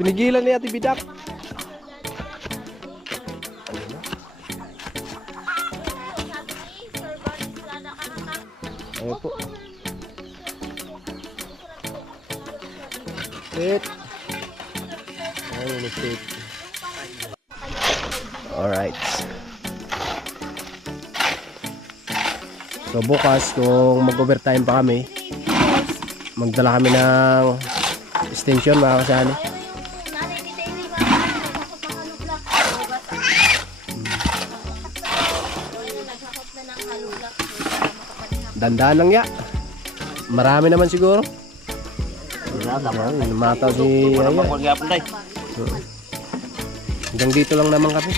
Pinigilan ni Ate Bidak. Ayan po. Sit. Ayan, sit. Alright. So bukas kung mag-overtime pa kami, magdala kami ng extension mga kasali. Dandaan lang ya. Marami naman siguro. Mataw si Aya. Hanggang dito lang naman kami.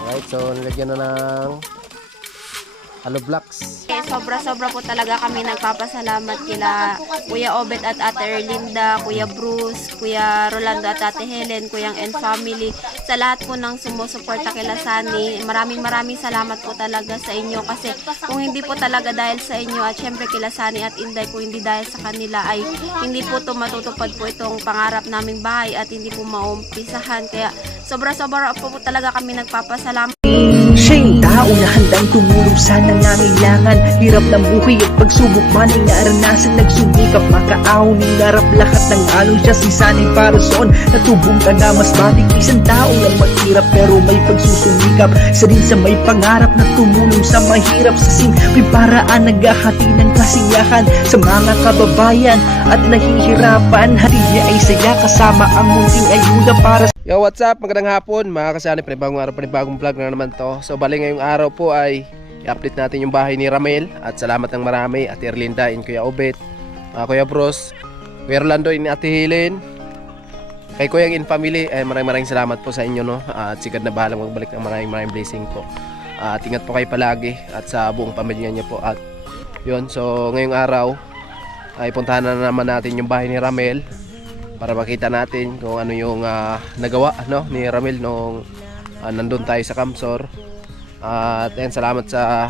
Alright, so nilagyan na ng hollow blocks. Sobra-sobra po talaga kami nagpapasalamat kila Kuya Obet at Ate Erlinda, Kuya Bruce, Kuya Rolando at Ate Helen, Kuyang and family, sa lahat po ng sumusuporta kila Sunny. Maraming salamat po talaga sa inyo kasi kung hindi po talaga dahil sa inyo at syempre kila Sunny at Inday, kung hindi dahil sa kanila ay hindi po ito matutupad po itong pangarap naming bahay at hindi po maumpisahan. Kaya sobra-sobra po talaga kami nagpapasalamat. Siya yung tao na handang tumulong sa nangangailangan. Hirap ng buhay at pagsubok man ay naranasan. Nagsumikap makaaon, hinarap lahat ng alon. Siya si Sanay Parason, natubong ka na mas batik. Isang tao lang maghirap pero may pagsusumikap. Isa rin sa may pangarap na tumulong sa mahirap. Sa simpleng paraan naghahati ng kasiyahan sa mga kababayan at nahihirapan. Hati niya ay saya kasama ang munting ayuda para Yo, what's up? Magandang hapon mga kasani, panibagong araw, panibagong vlog na naman to. So bali ngayong araw po ay i-update natin yung bahay ni Ramel. At salamat ng marami Ate Erlinda and Kuya Obet, Kuya Bruce, Kuya Rolando and Ate Helen, kay Kuyang in family. Maraming salamat po sa inyo, no? At sigad na bahalang magbalik ng maraming blessing po. At ingat po kayo palagi at sa buong pamilya niyo po. At yun, so ngayong araw ay puntahan na naman natin yung bahay ni Ramel para makita natin kung ano yung nagawa, no, ni Ramel nung nandun tayo sa Kamsor. At ayun, salamat sa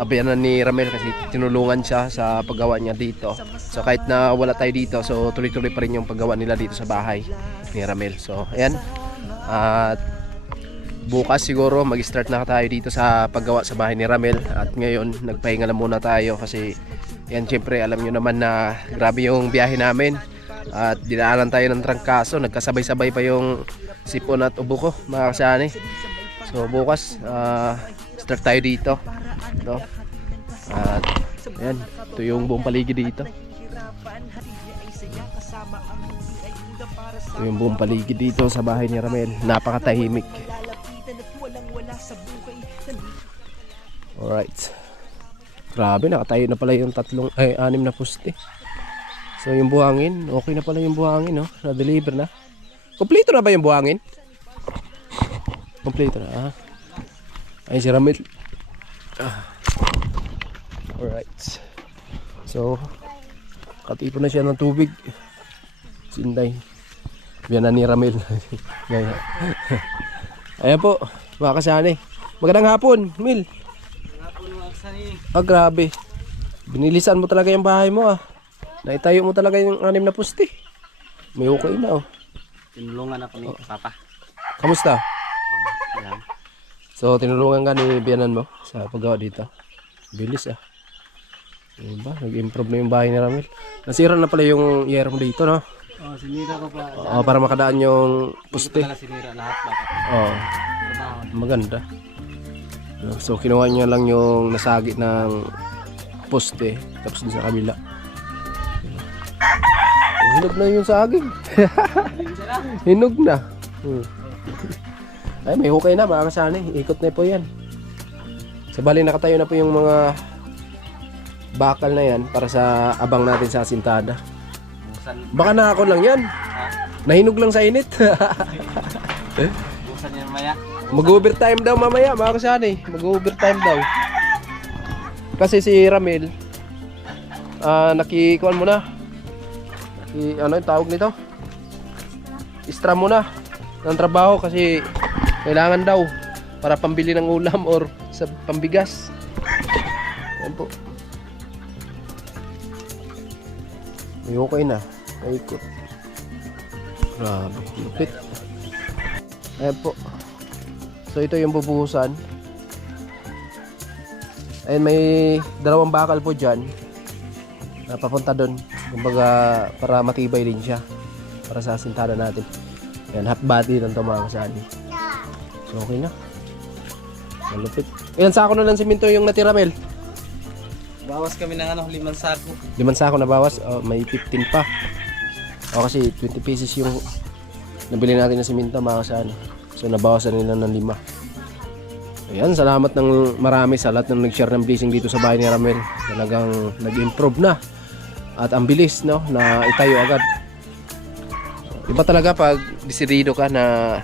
abayanan ni Ramel kasi tinulungan siya sa paggawa niya dito. So kahit na wala tayo dito, so tuloy-tuloy pa rin yung paggawa nila dito sa bahay ni Ramel. So ayan, at bukas siguro mag-start na tayo dito sa paggawa sa bahay ni Ramel. At ngayon nagpahinga lang muna tayo kasi yan, syempre alam nyo naman na grabe yung biyahe namin. At dinaanan tayo ng trangkaso, nagkasabay-sabay pa yung sipon at ubo ko mga kasani. So bukas start tayo dito, no? At ayan, ito yung buong paligid dito. Ito yung buong paligid dito sa bahay ni Ramel. Napakatahimik. Alright, grabe, nakatayo na pala yung 6 na poste. So yung buhangin, okay na pala yung buhangin, no? Na-deliver na. Kompleto na ba yung buhangin? Kompleto na, Ay, si Ramel. Alright. So, katipon na siya ng tubig. Sinday. Biyanan ni Ramel. Ayan po, mga kasani. Magandang hapon, Mil. Magandang hapon, mga kasani. Grabe. Binilisan mo talaga yung bahay mo, Naitayo mo talaga yung 6 na poste. May okay na, Tinulungan ako ni Papa. Kamusta? Ayan. So tinulungan ka ni biyanan mo sa paggawa dito. Bilis, Diba? Nag-improve na yung bahay ni Ramel. Nasira na pala yung yero mo dito, no? Sinira ko pa. Para makadaan yung poste. Hindi ko sinira lahat, Papa. Maganda. So kinuha niya lang yung nasagi ng poste, tapos sa kabila. Hinog na yung saging. Hinog na. Ay, may hukay na mga kasani. Ikot na po yan. Sa bali nakatayo na po yung mga bakal na yan para sa abang natin sa asintada. Baka nakakon lang yan. Nahinog lang sa init. Busan yan maya. Mag-overtime daw mamaya mga kasani. Mag-overtime daw. Kasi si Ramel nakikuan mo na. Ano yung tawag nito? Extra muna ng trabaho kasi kailangan daw para pambili ng ulam or sa pambigas. Yan po. May okay na. Paikot. Grabe, lupit. Ayan po. So ito yung bubuhusan. Ayan, may dalawang bakal po dyan na papunta doon. Kumbaga para matibay din siya. Para sa asintada natin. Ayan, half body lang ito mga kasali. So okay na. Malupit. Ilan sako na lang siminto yung natira, Mel? Bawas kami ng 5 sako. 5 sako na bawas. Oh, may 15 pa. O kasi 20 pieces yung nabili natin ng siminto mga kasali. So nabawasan nila ng 5. Ayan, salamat ng marami sa lahat ng nag-share ng blessing dito sa bahay ni Ramel. Talagang nag-improve na. At ang bilis, no, na itayo agad. Iba talaga pag desidido ka na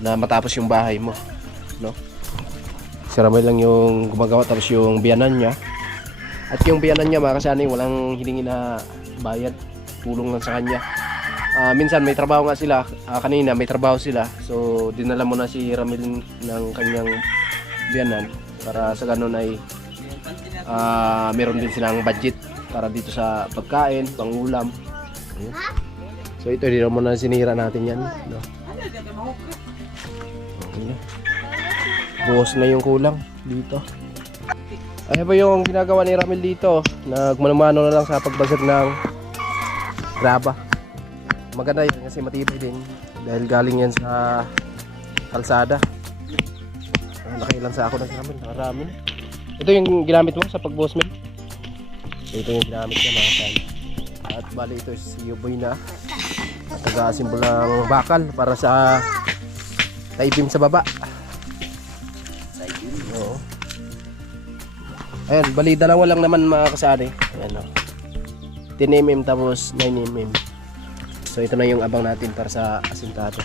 matapos yung bahay mo, no? Si Ramel lang yung gumagawa, tapos yung biyanan niya. At yung biyanan niya, mga kasani, walang hiningi na bayad. Tulong lang sa kanya. Minsan may trabaho nga sila, kanina may trabaho sila, so dinala mo na si Ramil ng kanyang biyanan para sa ganun ay meron din silang budget para dito sa pagkain, pangulam. Ayun. So ito, hindi mo na sinira natin yan, no? Okay na. Buhos na yung kulang dito. Ayan po yung ginagawa ni Ramil dito, nagmanumano na lang sa pagbasag ng graba. Maganda yun kasi matibay din dahil galing yan sa kalsada. Nakailan sa ako na namin, nakarami na. Ito yung ginamit mo sa pagbuhos, Mel? Ito yung ginamit niya mga kasali. At bali ito si Yuboy na taga-asimbulang bakal para sa taibim sa baba. Oo. Ayan, bali dalawa lang naman mga kasali. Ayan o. 10mm tapos 9mm. So ito na yung abang natin para sa asintado.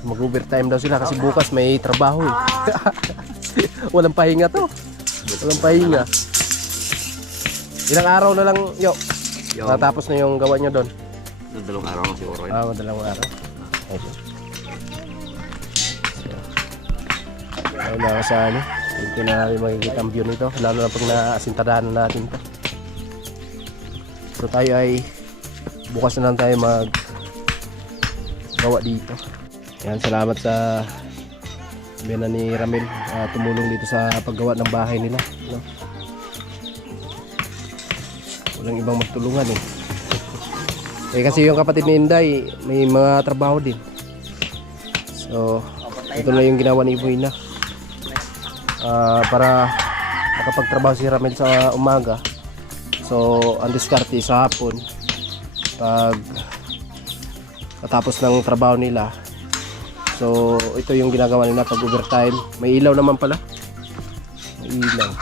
Mag-overtime daw sila kasi bukas may trabaho eh. Walang pahinga to. Walang pahinga. Ilang araw na lang, yo. Natapos na yung gawa nyo doon. Dalawang araw na siguro. Dalawang araw. Okay. Ayun na sa ano. Hindi na natin makikita ang view nito. Lalo na pag naasintadahan na natin to. So tayo ay bukas na lang tayo mag gawa dito. Yan, salamat sa bena ni Ramil, tumulong dito sa paggawa ng bahay nila, no? Walang ibang magtulungan eh. Kasi yung kapatid ni Inday may mga trabaho din. So ito na yung ginawa ni Iboy na para makapagtrabaho si Ramil sa umaga. So ang diskarte sa hapon pag katapos ng trabaho nila. So ito yung ginagawa nila pag overtime. May ilaw naman pala. May ilaw.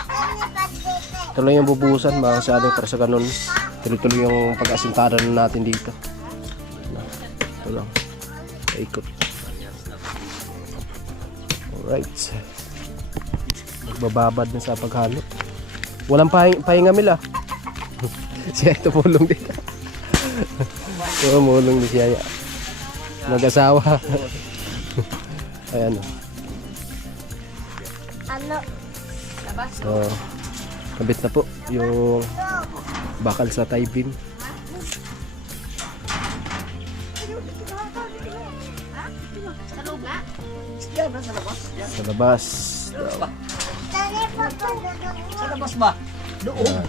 Ito lang yung bubuhusan mga kasali para sa ganun tuloy-tuloy yung pag-asintada natin dito. Ito lang. Paikot. Alright. Magbababad na sa paghalo. Walang pahinga Mila. Siya ito pulong dito. So, mulong ni Siyaya. Mag-asawa. Ayan. Ano? So, kabit na po yung bakal sa tie beam. Sa labas. Sa labas ba? Doon.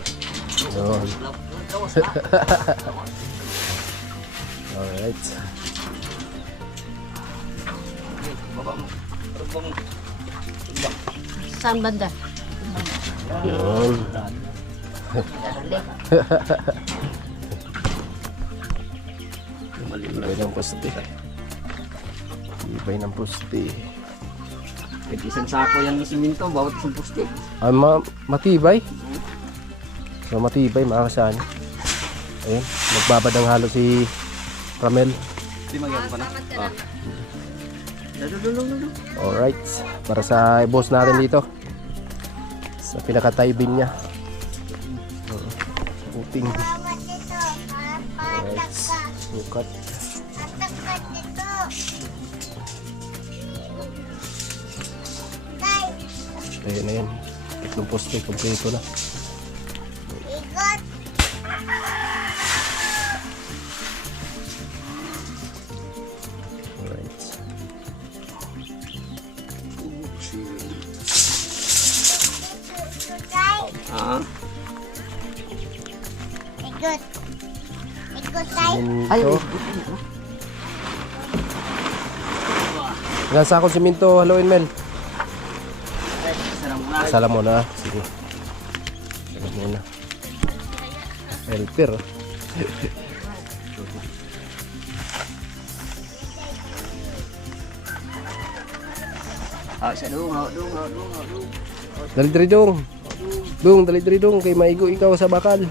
Doon. Alright. Saan banda? Yun. Ibay ng poste. Ibay ng poste. Isang sako yan ng siminto, bawat isang poste. Matibay. So matibay mga kasani. Ayun, nagbabad ang halo si Ramel. Di magyamo pa na. Alright, para sa boss natin dito sa pinaka-tie-beam niya. Puting. Alright, sukat. Ayun na yan, tatlong poste, kompleto na. Ah. Siminto. Ilan sakong siminto haluin, Mel? Salam muna. Sige. Salam muna. Helper. Sa dung. Dali diri dong. Dali diri dong kay maigo ikaw sa bakal.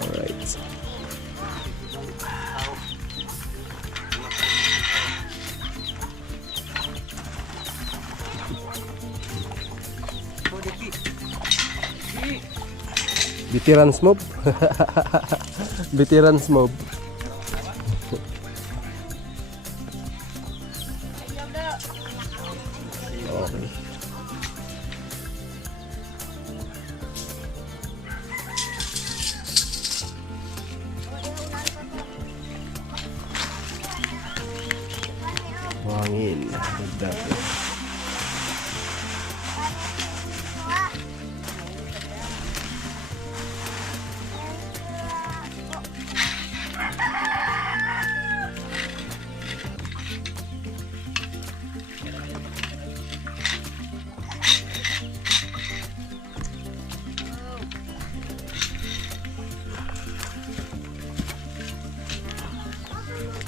Alright. Veteran mob. Veteran mob. Okay. Buhangin. Dagdag.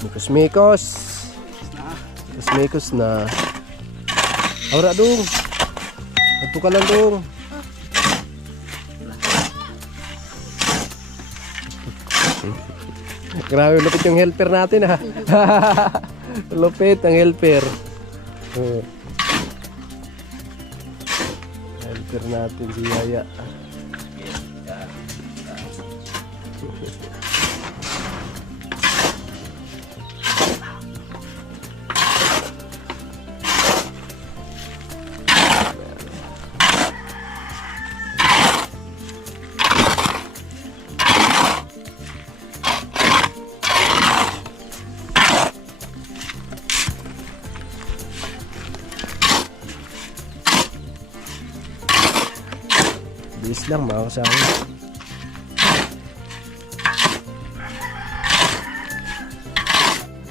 Mikos-mikos. Mikos-mikos na. Aura dong. Adto ka lang dong. Grabe lupit yung helper natin ha. Lupit ang helper. Helper natin si Yaya. Bilis lang mga kasama.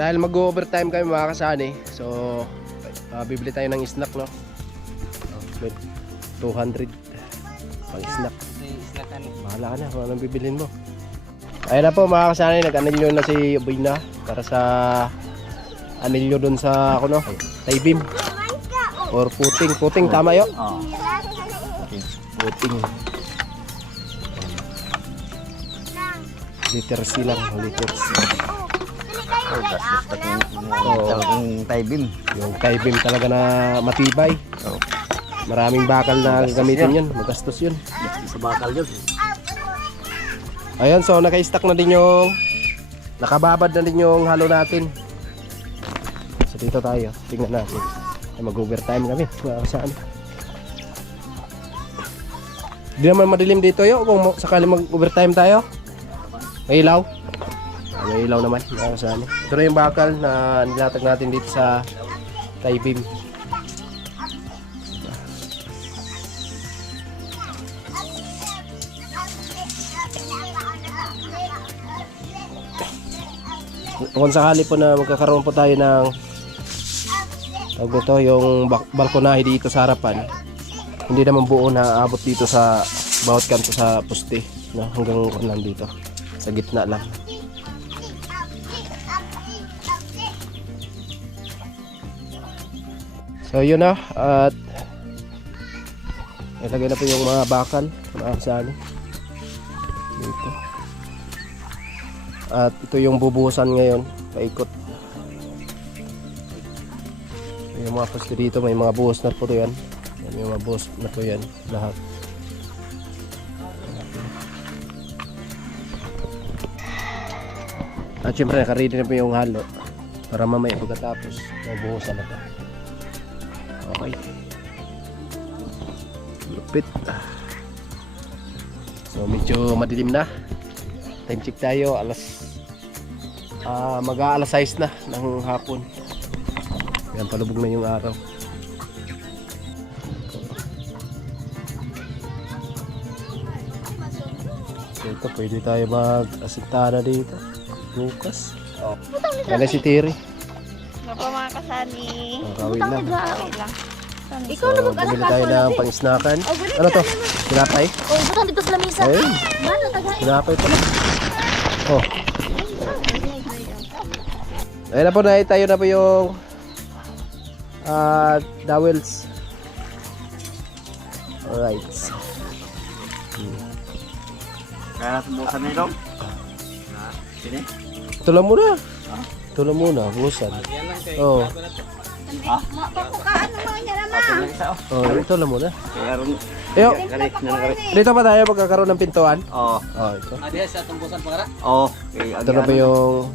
Dahil mag-overtime kami mga kasani, so bibili tayo ng snack, no? 200 pang snack. Bahala ka na kung anong bibilin mo. Ayun na po mga kasani, nag-anilyo na si Ubina para sa anilyo dun sa ako, no? Taybim or puting tama yun? Puting liters lang, liters. Talagang taybim. Yung taybim talaga na matibay. Maraming bakal na gamitin yun, magastos yun. Sa bakal yun. Ayun, so naka-stack na din yung nakababad na din yung halo natin. So dito tayo, tingnan natin. Ay, mag-overtime kami, saan. Di naman madilim dito yo kung sakali mag-overtime tayo. May ilaw. May ilaw naman. Saan. Ito na yung bakal na nilatag natin dito sa taybim. Kung sakali po na magkakaroon po tayo ng tawag nito, yung balkonahe dito sa harapan, hindi naman buo na abot dito sa bawat kanto sa poste, no? Hanggang kanan dito sa gitna lang. So yun na, at ilagay na po yung mga bakal mga kasali dito. At ito yung bubuhusan ngayon, paikot. Yung mga poste dito, may mga buhos na po yan. May mga buhos na po yan lahat. At syempre nakaready na po yung halo para mamaya pagkatapos mabuhusan na po. Okay, lupit. So medyo madilim na. Time check tayo, mag-aalas 6 na ng hapon. Yan, palubog na yung araw. So ito, pwede tayo mag-asintana dito. Bukas. Wala si Tiri. Opo mga kasani. Nakawin lang. Wait lang. So, bumili tayo ng pang-snackan. Ano to? Tinapay? Oh, butang dito sa lamisa. Ayun. Mano, tagay. Tinapay pala. Oh. Ayun na po, tayo na po yung dowels. Alright. Kaya natin bukan na ito. Sini? Ito lang muna. Ito lang muna, busan. Oh. Papukaan naman niya naman. Open lang isa oh. Oh, ito lang muna. Kaya ron. Eyo, Garit na garit. dito pa tayo magkakaroon ng pintuan. Oo. Oh, ito. Oo. Ito na pa yung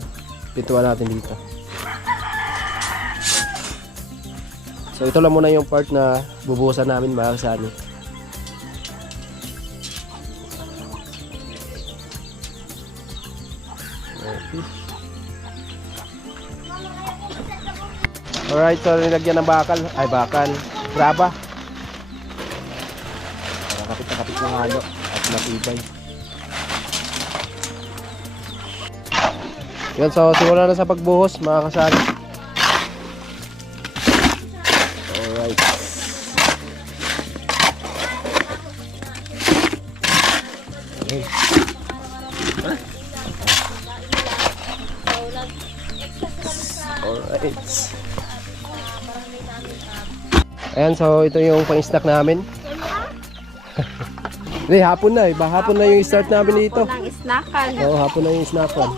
pintuan natin dito. So ito lang muna yung part na bubuhusan namin mga kasani. Okay. Alright, so nilagyan ng bakal. Ay, bakal. Graba. Para kapit na kapit ng halo at matibay. Yan, so simula na sa pagbuhos mga kasali. Alright. Okay. Alright. Ayan, so ito yung pang-snack namin. Hindi, hapon na eh. Hapon na yung start namin dito. Ng snackan. Oo, hapon na yung snackan.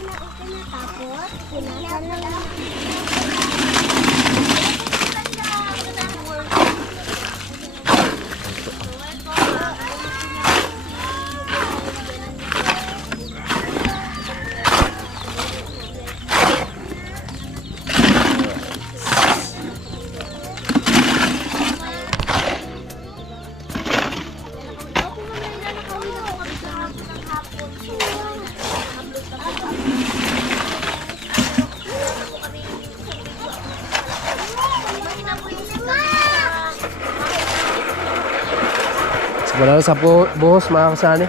Wala na sa buhos mga kasani.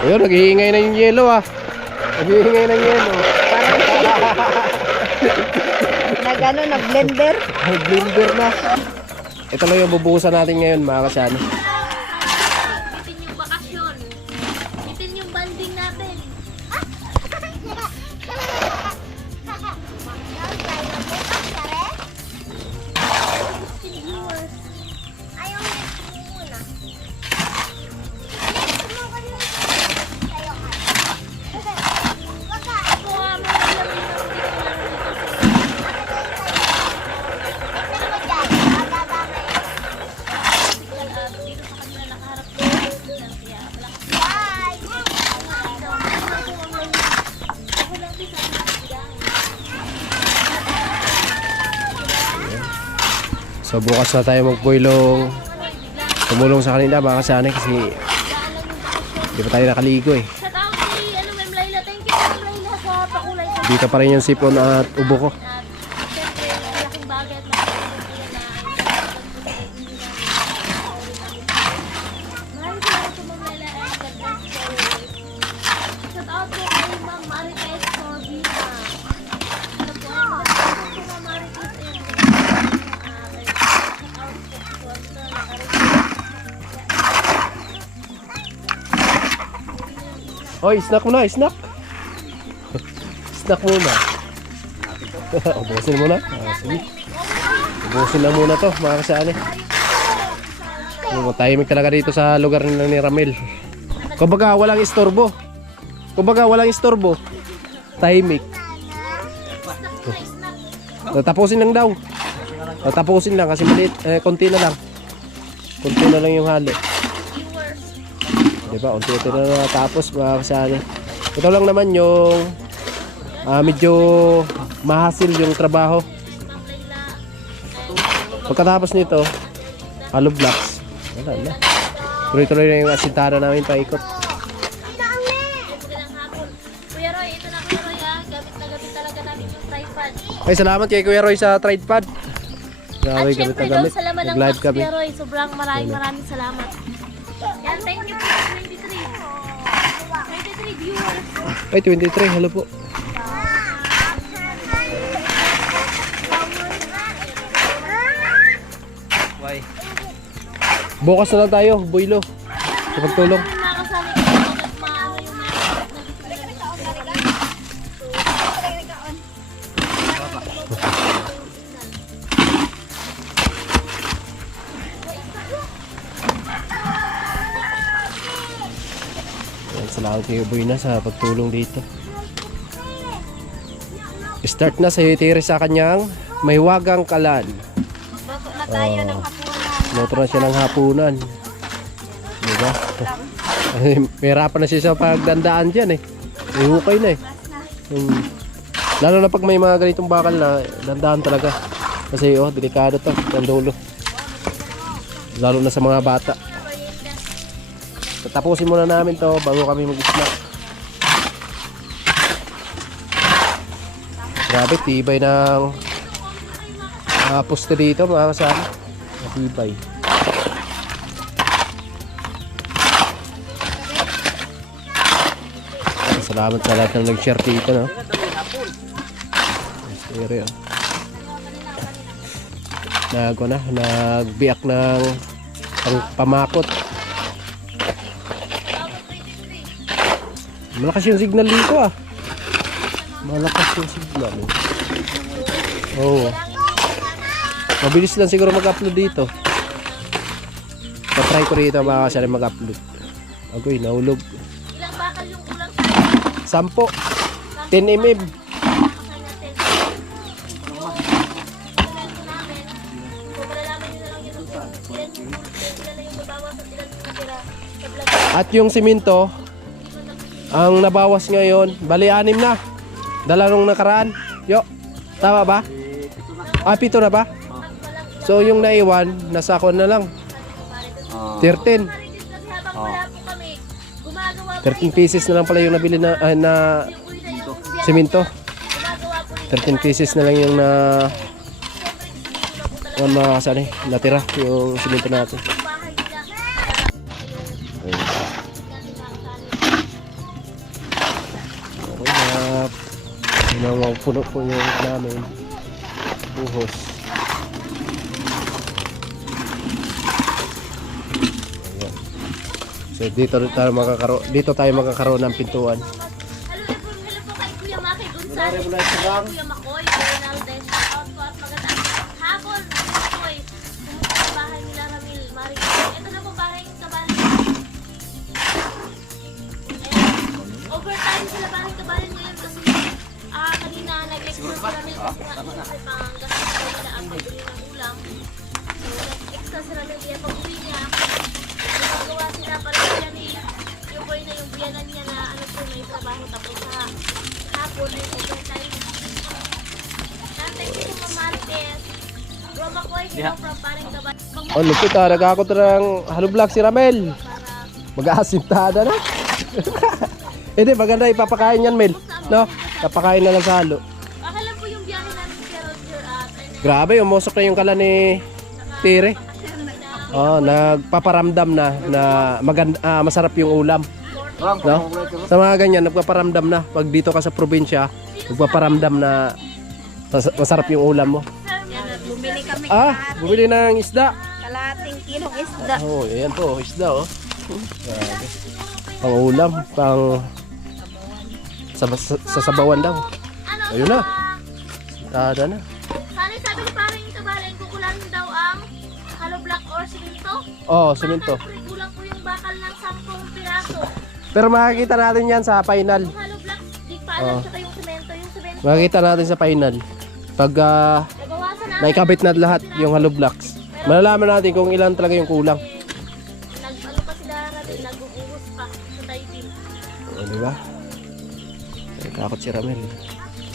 Ayun, naghihinga na yung yelo ah. Naghihinga na yung yelo. Nagano, nag-blender. Ay, blender na. Ito lang yung bubuhusan natin ngayon mga kasani. Bitin yung bakasyon. Bitin yung banding natin. So bukas na tayo magpuilong tumulong sa kanila mga kasani kasi hindi pa tayo nakaligo eh. Shout out kay Ma'am Laila. Thank you Ma'am Laila sa pakulay sa Dito pa rin yung sipon at ubo ko. at siyempre malaking bagay at malaking maraming salamat po Ma'am Laila and God bless you always. Shout out po kay Ma'am Marites Sordina. Ano po ay magandang po Ma'am Marites and shout out po po sa nakarito. Hoy, snack muna, snack. Snack muna. Ubusin muna. Ah, sige. Ubusin na muna to, mga kasali. Matahimik talaga dito sa lugar nila ni Ramel. Kumbaga walang istorbo. Tahimik. Tatapusin lang daw. Tatapusin lang kasi maliit, konti na lang. Konti na lang yung hali. Diba, unti-unti na natapos mga kasali. Ito lang naman yung medyo mahasil yung trabaho. Pagkatapos nito, hollow blocks. Wala na. Tuloy-tuloy na yung asintana namin paikot. Magandang hapon. Kuya Roy, ito na Kuya Roy ah. Gamit na gamit talaga namin yung tripod. Ay, salamat kay Kuya Roy sa tripod. At Grabe, gamit syempre na daw gamit. sa laman ng Nag-live box kami. Kuya Roy, sobrang maraming salamat. Yan, thank you po. 23. 23 viewers. Ay, 23. Hello po. Why? Bukas na lang tayo, Boylo. Sa pagtulong. Nakasali ko bakit maano yung Ayan, salamat kayo, Boy, na sa pagtulong dito. Start na sa Tiri sa kanyang may wagang kalan. Luto na tayo ng hapunan. Luto na siya ng hapunan. Diba? Mahirapan na siya sa pagdandaan dyan eh. May hukay na eh. Lalo na pag may mga ganitong bakal na dandaan talaga. Kasi oh, delikado to, ang dulo. Lalo na sa mga bata. Tatapusin muna namin to bago kami mag-snack. Grabe, tibay ng poste dito mga kasama. Tibay. Salamat sa lahat ng nag-share dito, no? Stereo. Nagbiyak ng pamakot. Malakas yung signal dito ah. Malakas yung signal. Oh. Mabilis lang siguro mag-upload dito. Patry ko rito baka siya rin mag-upload. Agoy, nahulog. ilang bakal yung kulang 10. 10 mm. At yung simento, ang nabawas ngayon, bali 6 na. Dala nung nakaraan. Yo, tama ba? 7 na ba? So yung naiwan, nasa ako na lang. 13. 13 pieces na lang pala yung nabili na simento. 13 pieces na lang yung natira yung simento natin. Okay, puno po yung namin buhos. Ayan. So dito tayo makakaroon ng pintuan. Hello po kay Kuya Maki Gonzales, Kuya Makoy, Ronaldes, shout out po at magandang hapon, Makoy. Kumusta ang bahay nila Ramil, Mari? Ito na po bahay yung kabahan. Overtime sila bahay kabahan ngayon kasi kanina nag-extra si Ramil kasi nga siyempre pang gastos ko nila ang pagbili ng ulam. So nag-extra si Ramil kaya pag-uwi niya, gumagawa sila para siya ni yung boy na yung biyanan niya na ano po may trabaho tapos sa hapon may overtime. Thank you po Ma'am Marites. Bro Makoy, hello from Paring Kabayan. Oh, lupit ah, nagkakot ng halo vlog si Ramel. Mag-aasintada na. Hindi, maganda ipapakain yan, Mel. No? Papakain na lang sa halo. Baka lang po yung biyahe namin si Roger at Grabe, umusok na yung kala ni Tire. Oh, nagpaparamdam na maganda, masarap yung ulam. No? Sa mga ganyan, nagpaparamdam na. Pag dito ka sa probinsya, nagpaparamdam na masarap yung ulam mo. Bumili kami Bumili ng isda. kalahating kilong isda. Oh, ayan po, isda oh. Grabe. Pang ulam, pang sa sabawan daw. ano Ayun na. Tada na. Sali sabi ni Paring Kabayan, kukulangin daw ang hollow block or simento. Oh, simento. Kulang po yung bakal ng 10 piraso. Pero makikita natin yan sa final. Yung hollow block, di pa alam tsaka yung semento. Yung semento, Makikita natin sa final. Pag nabawasan na. naikabit na lahat yung hollow blocks, malalaman natin kung ilan talaga yung kulang. Ano pa si Dara natin, nag-uuhos pa sa Taiping. O, diba? Kakot si Ramel.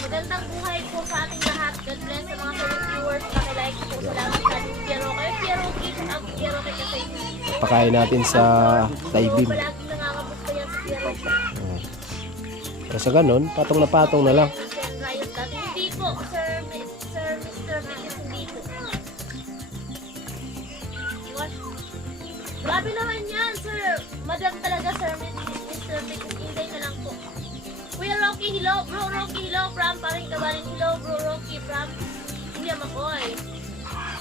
Magandang buhay po sa ating lahat. God bless sa mga solid viewers. Pakilike po. Salamat sa ating Piero. Kayo Piero Kid. Ang Piero Kid kasi. Pakain natin sa Taibim. Palagi nangangamot pa yan sa Piero. Pero sa ganun, patong na lang. Sir Ryan dati. Hindi po. Sir Mr. Biggest hindi po. Iwan. Grabe naman yan, sir. Madam talaga, sir. Mr. Because Inday na lang po. Kuya Rocky, hello. Bro Rocky, hello. From Paring Kabalin, hello. Bro Rocky, from Kuya Makoy.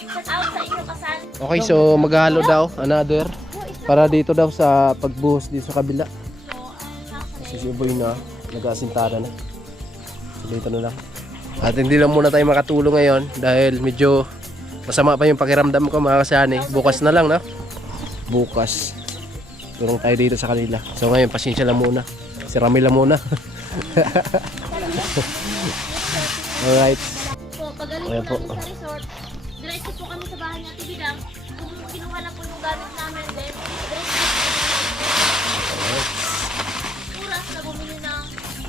Shout out sa inyo kasan. Okay, so maghalo daw, another. Para dito daw sa pagbuhos dito sa kabila. Kasi si Boy na, nag-aasintada na. So dito na lang. At hindi lang muna tayo makatulong ngayon dahil medyo masama pa yung pakiramdam ko mga kasani. Bukas na lang, no? Bukas. Tulong tayo dito sa kanila. So ngayon, pasensya lang muna. Si Ramil lang muna. Alright. Po, pagaling Ayan po po. namin sa resort. Diretso po kami sa bahay natin bilang. Kung kinuha na po yung gamit namin, then diretso po oras na bumili ng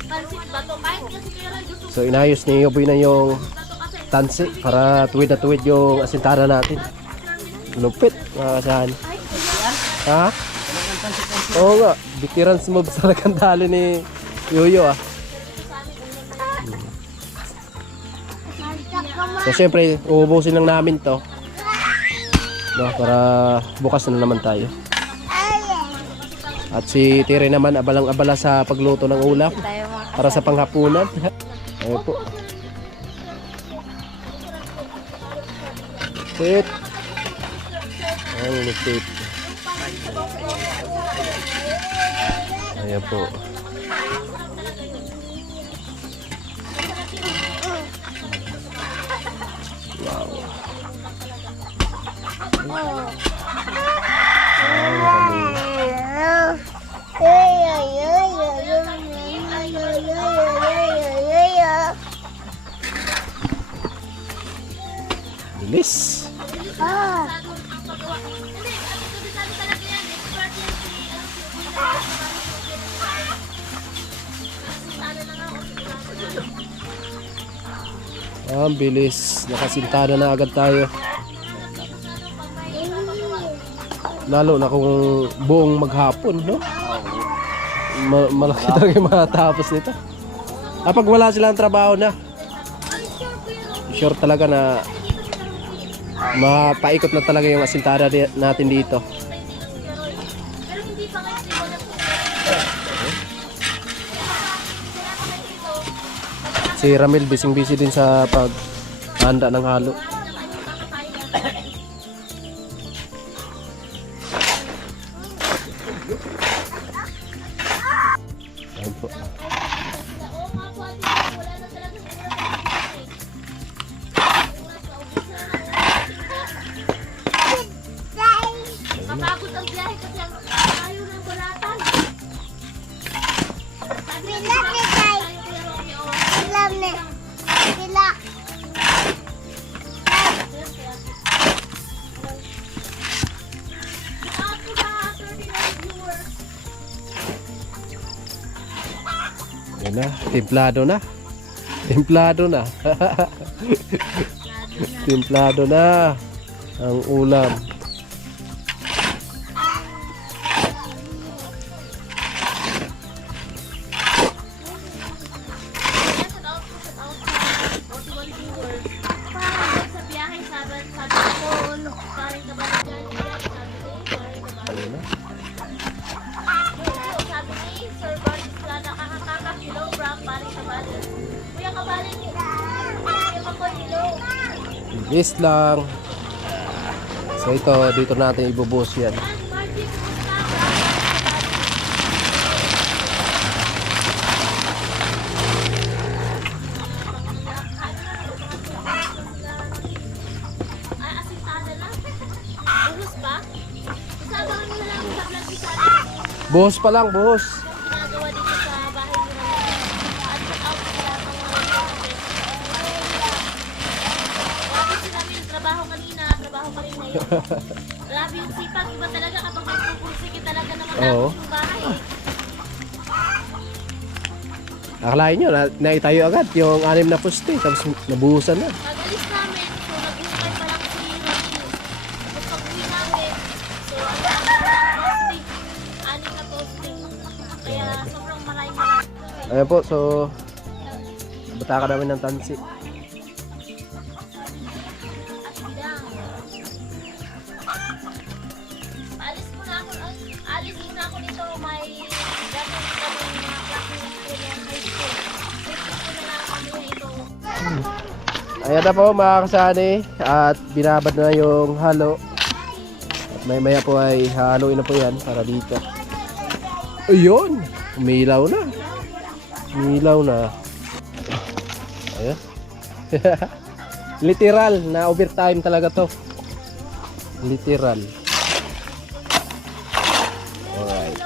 pansit bato. Kahit kasi kayo rin gusto So inayos ni Yoboy na yung bato kasi tansi para tuwid na tuwid yung asintada natin. Lupit mga kasani. Ha? Oo nga, bitiran mob sa nagkandali ni Yoyo ah. So syempre, uubusin lang namin to. No, para bukas na naman tayo. At si Tire naman abalang-abala sa pagluto ng ulam Tayo mga para sa panghapunan. Ayun po. Sit. Ang lupit. Ayan po. Wow. Bilis. Ang bilis. Nakasintada na agad tayo. Lalo na kung buong maghapon, no? Malaki talaga yung matapos nito. Pag wala silang trabaho na, sure talaga na mapaikot na talaga yung asintada natin dito. Pero hindi pa ngayon wala po. Si Ramil busy din sa paghanda ng halo. Ayun po. Oo nga po, ate, wala na talagang mapagod ang biyahe kasi ang ayaw ng bulatan. Sabi na tayo, Kuya Rocky, oh. Ako sa 39 viewers. Yan na, templado na. Templado na. Templado na ang ulam. Sa biyahe, sabi ko, parang kabalikan niya, sabi ni Sir Barnes na nakakakaka kilogram, parang kabalik. Kuya kabalik, kuya Makoy, hello. Bilis lang. So ito, dito natin ibubuhos yan. Martin, kumusta? Ay, asintada lang. Urus pa? Isama ka nila lang sa vlog isa Buhos pa lang, buhos. ginagawa dito sa bahay ni Ramon. At out sila ng mga grabe si Ramil, trabaho kanina, trabaho pa rin ngayon. Grabe yung sipag, iba talaga kapag may pupursige talaga naman Oo. natin yung bahay. Akalain nyo, naitayo agad yung 6 na poste, tapos nabuhusan na. Pag-alis namin, so nag-hintay pa lang si Ramil. Tapos pag-uwi namin, so ang posting, 6 na posting. Kaya sobrang marami. Ayan po, so bata ka namin ng tansi. At bilang. Paalis mo na ito, may dapat kami mga classmates ko ng high school. Ito na lang kami na ito. Ayan na po mga kasani. At binabad na yung halo. At maya po ay haluin na po yan para dito. Ayun! Umilaw na. Umilaw na. Ayan. Literal na overtime talaga to. Literal. Alright.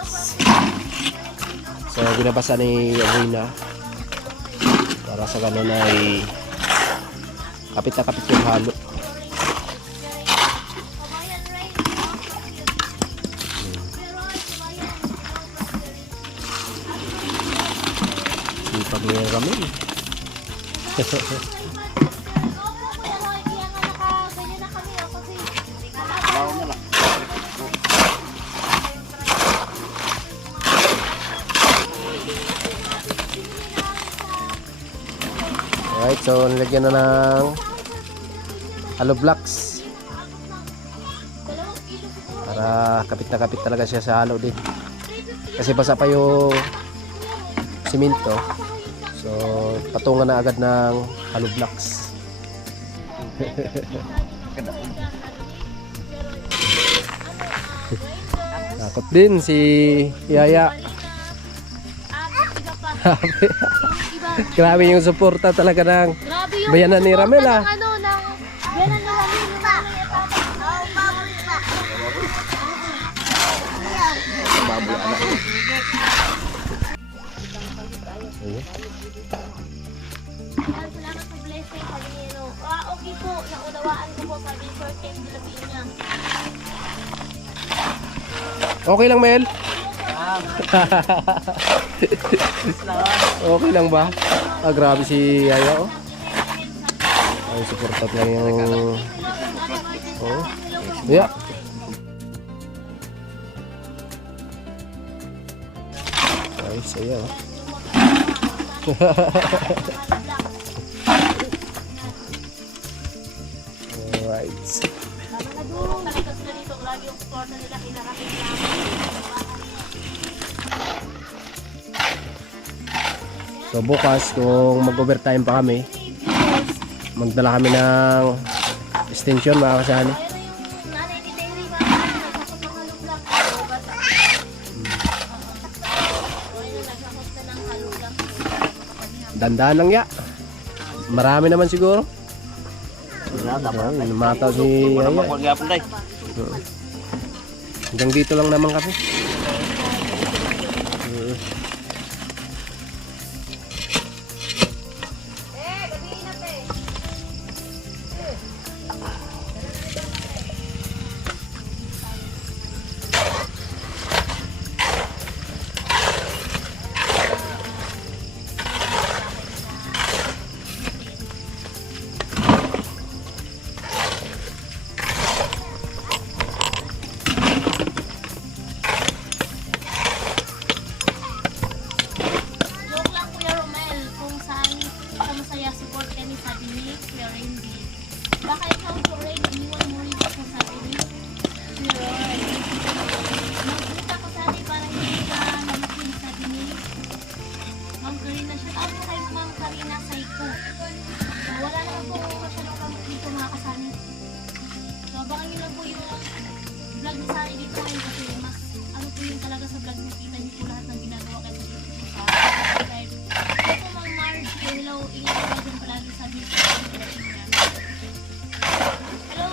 So binabasa ni Rina para sa ganun ay kapit na kapit yung halo. Sipag ni Ramil. Alright, so nilagyan na ng hollow blocks para kapit na kapit talaga siya sa halo din kasi basa pa yung simento, so patungan na agad ng hollow blocks. Takot din si Yaya. Grabe yung suporta talaga ng Grabe yung bayanan ni Ramel, ah. ng bayanan ni Ramel. Salamat sa blessing, Panginoon. Okay po, naunawaan ko po sabi for time dilapin niya. Okay lang, Mel? Okay lang ba? Grabe si Yaya, oh. Ay, supportat lang yung... Oh. Yeah. Ay, saya, oh. Alright. Talaga sila dito, lagi yung support na nila kinarating namin. So bukas kung mag-overtime pa kami, magdala kami ng extension mga kasali. Nanay ni Terry, nagsakot ng halublang. Nagsakot na ng halublang. Dandaan lang ya. Marami naman siguro. Mataw si Yaya. Hanggang dito lang naman kami. Joke lang Kuya Romel, kung saan ka masaya support ka ni sabi ni Kuya Randy. Baka ikaw po rin, iniwan mo rin ako sabi ni Kuya Roy. Magpunta ko sana para hindi ka namakin sabi ni Ma'am Karina. Shout out po kay Ma'am Karina Saiko. Wala naman po masyadong kamot dito mga kasani. So abangan nyo lang po yung vlog ni Sari dito ngayon kasi mas ano po yung talaga sa vlog niyo, kita niyo po lahat ng ginagawa kayo sa dito sa live. Ito Ma'am Marge, hello, ingat ka dyan palagi sa dito. Hello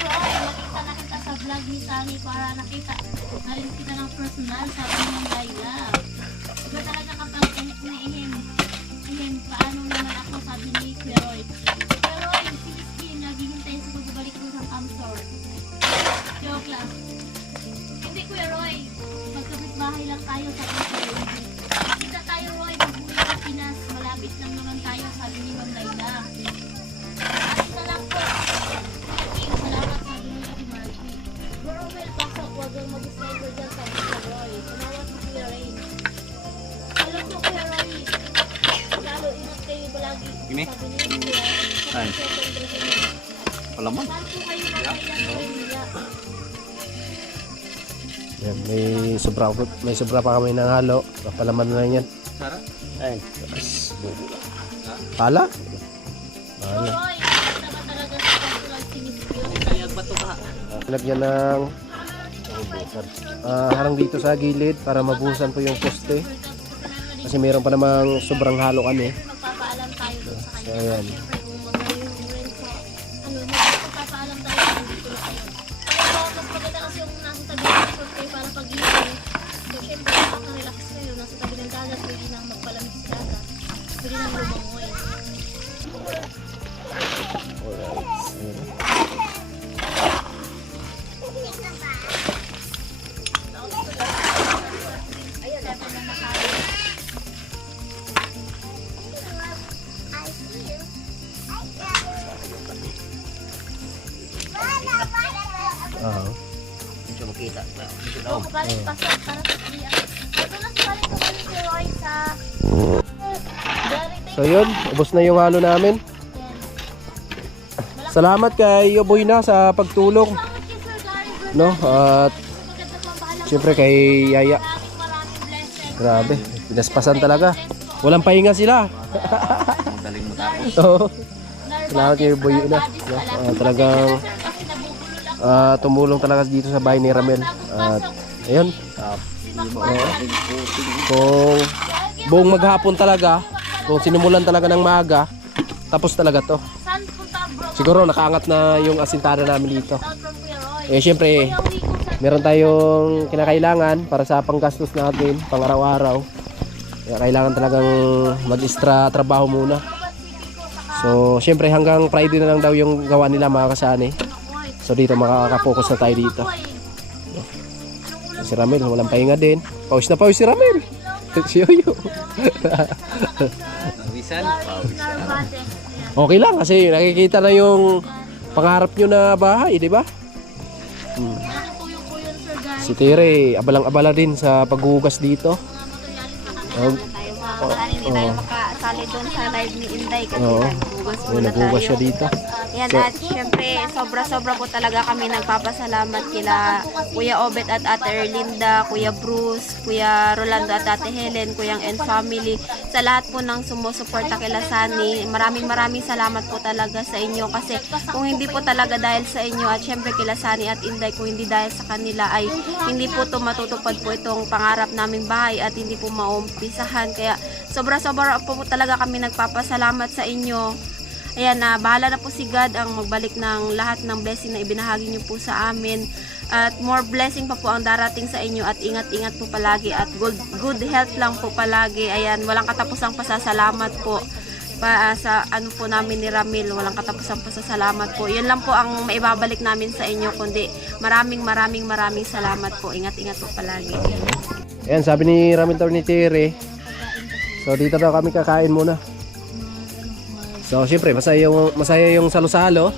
Roy, makita na kita sa vlog ni Sani para nakita na rin kita ng personal sa ng Laila. Iba talaga kapag iniihim, paano naman ako sabi ni Kuya Roy. Kuya Roy, si Miss Kim, naghihintay sa pagbabalik ko ng Amsor. Joke lang. Hindi Kuya Roy, magkapit bahay lang tayo sa Amsor. Kita tayo Roy, mag-uwi sa Pinas, malapit lang naman tayo sabi ni Ma'am Laila. At isa lang po, Kim, salamat sabi ni Ate Margie. Bro Romel, pasok, huwag kang mag-sniper dyan sabi ni Kuya Roy. Tumawag si Kuya Ray. Alam ko Kuya Roy, lalo ingat kayo palagi. Ini? Sabi ni Kuya. Ay. Palaman. Saan po kayo nakailan kayo nila? Yan, may sobra pa kami ng halo. Papalaman na lang yan. Sarap. Ayun. Pala? Roy, tama talaga sa pagsulat sinisip. Lagyan ng harang dito sa gilid para mabuhusan po yung poste. Kasi meron pa namang sobrang halo kami. Magpapaalam tayo dun sa So ayan. magpapaalam tayo kung dito na kayo. Pero mas maganda kasi yung nasa tabi ng resort kayo para pag-iisip. So syempre, makaka-relax kayo. Nasa tabi ng dagat, pwede nang magpalamig sa dagat. Pwede nang lumangoy. Medyo makita. O, kapalit, pasok para sa kriya. Ito na si Palit si Roy sa... So yun, ubos na yung halo namin. Salamat kay Yoboy na sa pagtulong. No? At siyempre kay Yaya. Grabe, pinaspasan talaga. Walang pahinga sila. Daling mo tapos. Oo. Salamat kay Yoboy na. No? Talagang tumulong talaga dito sa bahay ni Ramel. At ayun. Kung buong maghapon talaga, kung sinumulan talaga ng maaga, tapos talaga to. Saan punta bro? Siguro nakaangat na yung asintada namin dito. Out from Kuya Roy. Eh syempre, meron tayong kinakailangan para sa panggastos natin, pang araw-araw. Kaya kailangan talagang mag-extra trabaho muna. So syempre hanggang Friday na lang daw yung gawa nila mga kasani. So dito makaka-focus na tayo dito. Si Ramel, walang pahinga din. Pause na pause si Ramel. Si Yoyo. Pawisan. Okay lang kasi nakikita na yung pangarap nyo na bahay, di ba? Si Tere, abalang-abala din sa paghugas dito. Hindi tayo makasali doon sa live ni Inday kasi Oo. naghugas Ayun, muna naghugas tayo. siya dito. Yan, at syempre, sobra-sobra po talaga kami nagpapasalamat kila Kuya Obet at Ate Erlinda, Kuya Bruce, Kuya Rolando at Ate Helen, Kuyang and family, sa lahat po ng sumusuporta kila Sunny. Maraming salamat po talaga sa inyo kasi kung hindi po talaga dahil sa inyo at syempre kila Sunny at Inday, kung hindi dahil sa kanila ay hindi po to matutupad po itong pangarap naming bahay at hindi po maumpisahan. Kaya sobra-sobra po talaga kami nagpapasalamat sa inyo. Ayan na, bahala na po si God ang magbalik ng lahat ng blessing na ibinahagi niyo po sa amin. At more blessing pa po ang darating sa inyo at ingat-ingat po palagi at good health lang po palagi. Ayan, walang katapusang pasasalamat po sa ano po namin ni Ramil. Walang katapusang pasasalamat po. Yun lang po ang maibabalik namin sa inyo, kundi maraming salamat po. Ingat-ingat po palagi. Ayan, sabi ni Ramel daw ni Tere. So dito daw kami kakain muna. So syempre masaya yung salo-salo.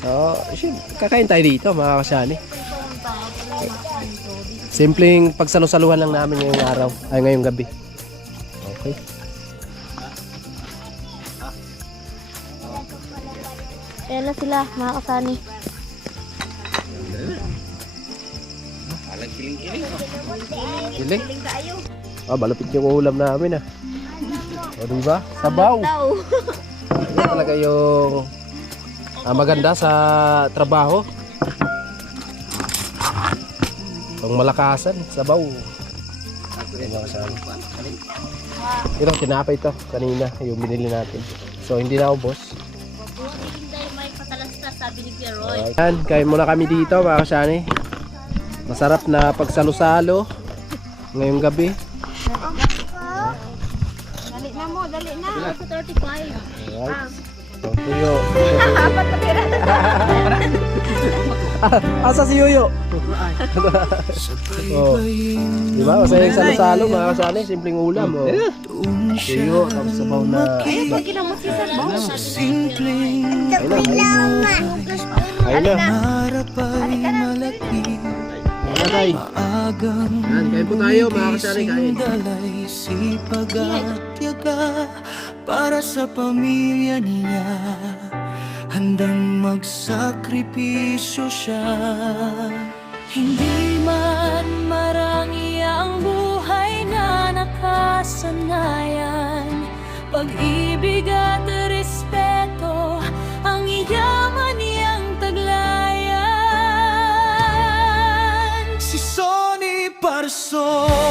So syempre, kakain tayo dito mga kasyani. Simpleng pagsalo-saluhan lang namin ngayong araw, ay ngayong gabi. Okay. Ayan na sila, mga kasani. Alang kiling-kiling. Kiling. Malapit yung ulam namin ah. O diba? Sabaw. Yan talaga yung maganda sa trabaho. Pang malakasan, sabaw. Ito, tinapay ito kanina, yung binili natin. So hindi na ubos. Hindi may patalastas, sabi ni Kuya Roy. Yan, kain muna kami dito mga kasyani. Masarap na pagsalo-salo ngayong gabi. Dali na. Sa 35. Alright. So, Yoyo. Asa si Yoyo? Oh. Diba? Masaya yung salo-salo mga kasali. Simpleng ulam. Oh. Yoyo, tapos sabaw na. Pag ginamot si Sabaw. Ayun na. Ay, kain po tayo mga kasali. Kain. Para sa pamilya niya, handang magsakripisyo siya. Hindi man marangi ang buhay na nakasanayan, pag-ibig at respeto ang iyaman niyang taglayan. Si Sonny Parson